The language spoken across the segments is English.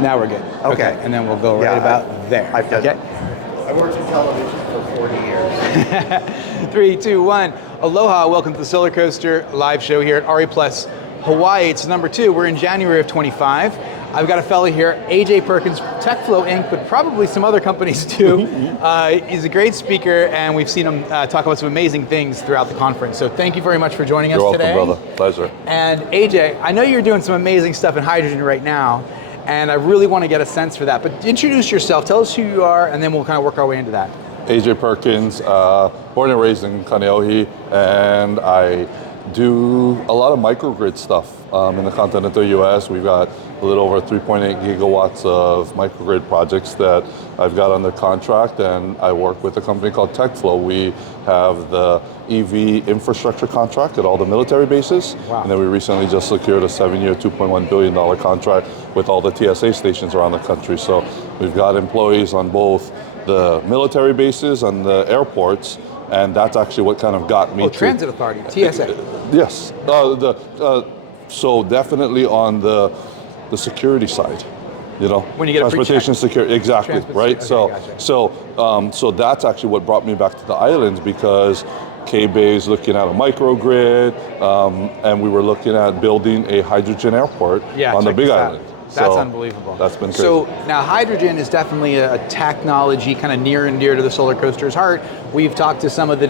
Now we're good. Okay. And then we'll go right about there. I've done okay. I worked in television for 40 years. 3, 2, 1. Aloha, welcome to the Solar Coaster live show here at RE+Hawaii. It's number 2. We're in January of 25. I've got a fellow here, AJ Perkins, Techflow Inc., but probably some other companies too. He's a great speaker, and we've seen him talk about some amazing things throughout the conference. So thank you very much for joining us today. You're welcome, brother. Pleasure. And AJ, I know you're doing some amazing stuff in hydrogen right now, and I really want to get a sense for that. But introduce yourself, tell us who you are, and then we'll kind of work our way into that. AJ Perkins, born and raised in Kaneohe, and I do a lot of microgrid stuff in the continental US. We've got a little over 3.8 gigawatts of microgrid projects that I've got under contract, and I work with a company called Techflow. We have the EV infrastructure contract at all the military bases. Wow. And then we recently just secured a 7-year, $2.1 billion contract with all the TSA stations around the country. So we've got employees on both the military bases and the airports, and that's actually what kind of got me to Transit Authority, TSA. Yes, so definitely on the security side, you know, when you get transportation a security, exactly, right? Okay, So that's actually what brought me back to the islands, because K-Bay is looking at a microgrid, and we were looking at building a hydrogen airport on the Big Island. That's unbelievable. That's been crazy. So now hydrogen is definitely a technology kind of near and dear to the Solar Coaster's heart. We've talked to some of the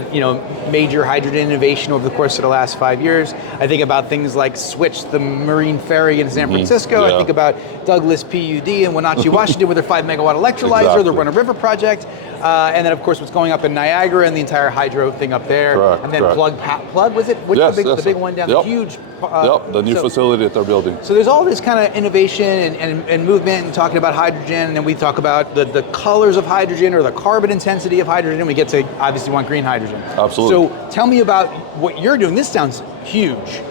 major hydrogen innovation over the course of the last 5 years. I think about things like Switch, the marine ferry in San Francisco. Yeah. I think about Douglas PUD in Wenatchee, Washington with their 5 megawatt electrolyzer, Exactly. the Run a River project. And then of course what's going up in Niagara and the entire hydro thing up there. Correct, and then correct. Plug, was it? What's Yes, the big one down, yep. the huge. The new facility that they're building. So there's all this kind of innovation and movement and talking about hydrogen, and then we talk about the colors of hydrogen or the carbon intensity of hydrogen. We get to, obviously, want green hydrogen. Absolutely. So tell me about what you're doing. This sounds huge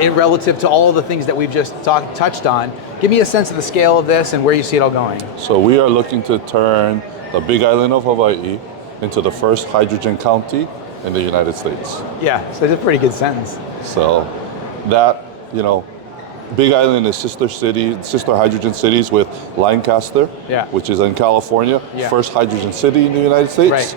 in relative to all of the things that we've just touched on. Give me a sense of the scale of this and where you see it all going. So we are looking to turn the Big Island of Hawaii into the first hydrogen county in the United States. Yeah, so that's a pretty good sentence. So that, Big Island is sister hydrogen cities with Lancaster, which is in California, first hydrogen city in the United States. Right.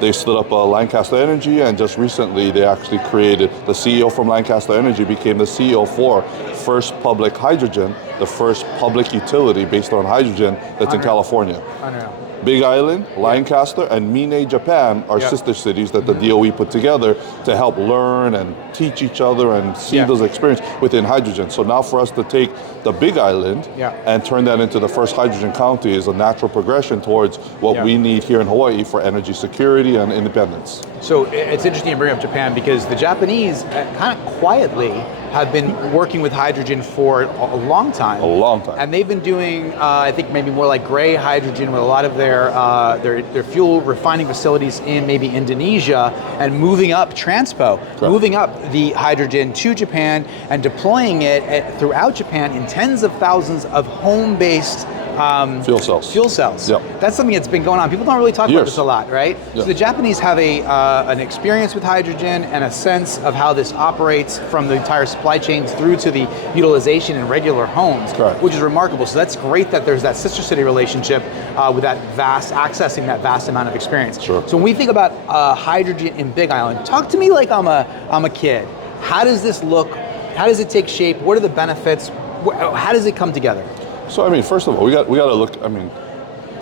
They stood up Lancaster Energy, and just recently they actually created, the CEO from Lancaster Energy became the CEO for First Public Hydrogen, the first public utility based on hydrogen that's in California. Unreal. Big Island, Lancaster, and Mine, Japan are sister cities that the DOE put together to help learn and teach each other and see those experiences within hydrogen. So now for us to take the Big Island and turn that into the first hydrogen county is a natural progression towards what we need here in Hawaii for energy security and independence. So it's interesting to bring up Japan, because the Japanese kind of quietly have been working with hydrogen for a long time. A long time. And they've been doing, I think maybe more like gray hydrogen with a lot of their fuel refining facilities in maybe Indonesia, and moving up Transpo, moving up the hydrogen to Japan and deploying it throughout Japan in tens of thousands of home-based fuel cells. Yep. That's something that's been going on. People don't really talk about this a lot, right? Yep. So the Japanese have an experience with hydrogen and a sense of how this operates from the entire supply chains through to the utilization in regular homes, which is remarkable. So that's great that there's that sister city relationship with that accessing that vast amount of experience. Sure. So when we think about hydrogen in Big Island, talk to me like I'm a kid. How does this look? How does it take shape? What are the benefits? How does it come together? So first of all, we got to look.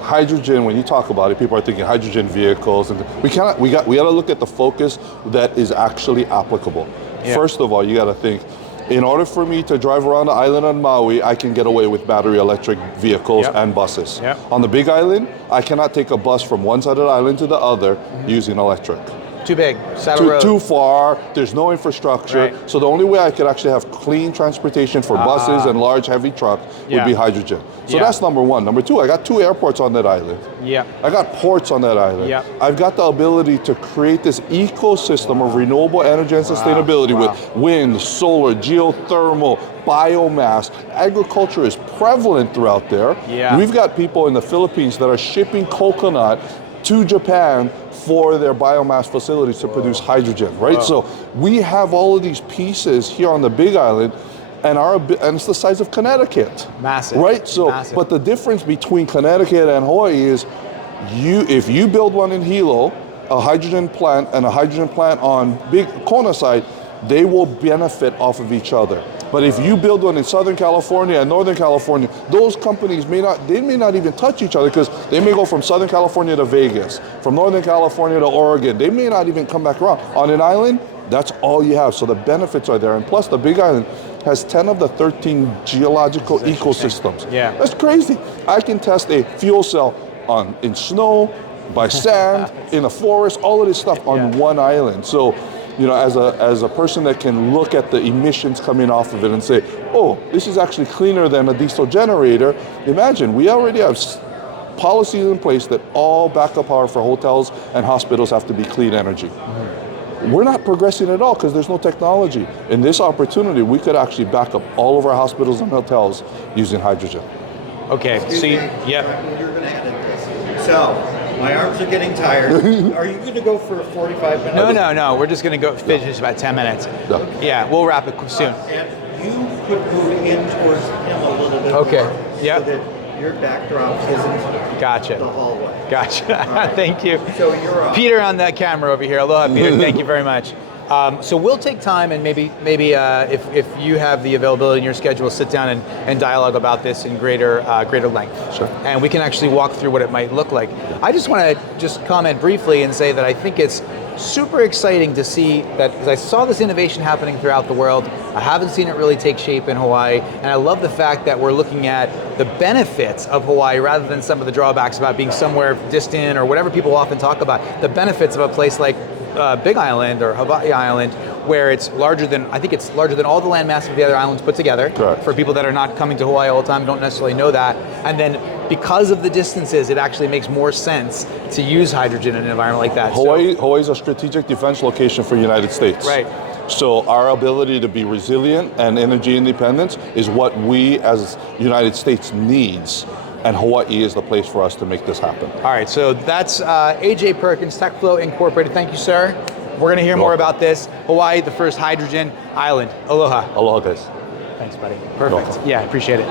Hydrogen. When you talk about it, people are thinking hydrogen vehicles, and we got to look at the focus that is actually applicable. Yeah. First of all, you got to think, in order for me to drive around the island on Maui, I can get away with battery electric vehicles and buses. Yep. On the Big Island, I cannot take a bus from one side of the island to the other using electric. Too big, saddle road. Too far, there's no infrastructure. Right. So the only way I could actually have clean transportation for buses and large heavy trucks would be hydrogen. So that's number one. Number two, I got 2 airports on that island. Yeah. I got ports on that island. Yeah. I've got the ability to create this ecosystem of renewable energy and sustainability with wind, solar, geothermal, biomass. Agriculture is prevalent throughout there. Yeah. We've got people in the Philippines that are shipping coconut to Japan for their biomass facilities to produce hydrogen, right? So we have all of these pieces here on the Big Island, and it's the size of Connecticut. Massive. Right? So, Massive. but the difference between Connecticut and Hawaii is if you build one in Hilo, a hydrogen plant and a hydrogen plant on Big Kona side, they will benefit off of each other. But if you build one in Southern California and Northern California, those companies may not even touch each other, because they may go from Southern California to Vegas, from Northern California to Oregon. They may not even come back around. On an island, that's all you have. So the benefits are there. And plus, the Big Island has 10 of the 13 geological ecosystems. Yeah. That's crazy. I can test a fuel cell in snow, by sand, in a forest, all of this stuff on one island. So, as a person that can look at the emissions coming off of it and say, oh, this is actually cleaner than a diesel generator. Imagine, we already have policies in place that all backup power for hotels and hospitals have to be clean energy. We're not progressing at all because there's no technology. In this opportunity, we could actually back up all of our hospitals and hotels using hydrogen. Okay, so You're going to edit this. So, my arms are getting tired. Are you going to go for 45 minutes? No. We're just going to go finish about 10 minutes. No. Yeah, we'll wrap it soon. And you could move in towards him a little bit Okay. more, Yep. so that your backdrop isn't Gotcha. the hallway. Gotcha. right. Thank you. So you're up. Peter on that camera over here. Aloha, Peter. Thank you very much. So we'll take time, and maybe if you have the availability in your schedule, sit down and dialogue about this in greater length. Sure. And we can actually walk through what it might look like. I just want to comment briefly and say that I think it's super exciting to see that, because I saw this innovation happening throughout the world. I haven't seen it really take shape in Hawaii, and I love the fact that we're looking at the benefits of Hawaii rather than some of the drawbacks about being somewhere distant or whatever people often talk about. The benefits of a place like Big Island or Hawaii Island, where it's larger than all the land mass of the other islands put together. Correct. For people that are not coming to Hawaii all the time, don't necessarily know that. And then because of the distances, it actually makes more sense to use hydrogen in an environment like that. Hawaii's a strategic defense location for the United States. Right. So our ability to be resilient and energy independence is what we as United States needs. And Hawaii is the place for us to make this happen. All right, so that's AJ Perkins, Techflow Incorporated. Thank you, sir. We're going to hear more about this. Hawaii, the first hydrogen island. Aloha. Aloha, guys. Thanks, buddy. Perfect. Yeah, I appreciate it.